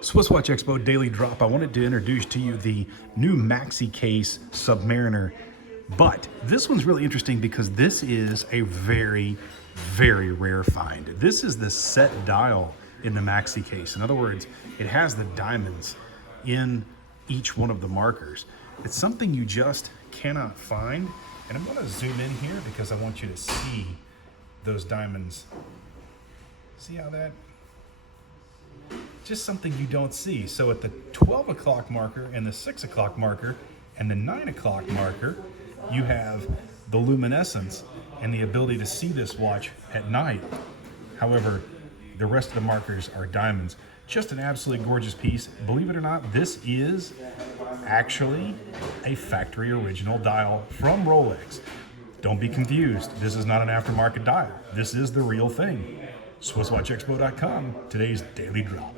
SwissWatchExpo Daily Drop. I wanted to introduce to you the new maxi case Submariner, but this one's really interesting because this is a very, very rare find. This is the set dial in the maxi case. In other words, it has the diamonds in each one of the markers. It's something you just cannot find, and I'm going to zoom in here because I want you to see those diamonds. See how that? Just something you don't see. So at the 12 o'clock marker and the 6 o'clock marker and the 9 o'clock marker, you have the luminescence and the ability to see this watch at night. However, the rest of the markers are diamonds. Just an absolutely gorgeous piece. Believe it or not, this is actually a factory original dial from Rolex. Don't be confused. This is not an aftermarket dial. This is the real thing. SwissWatchExpo.com, today's Daily Drop.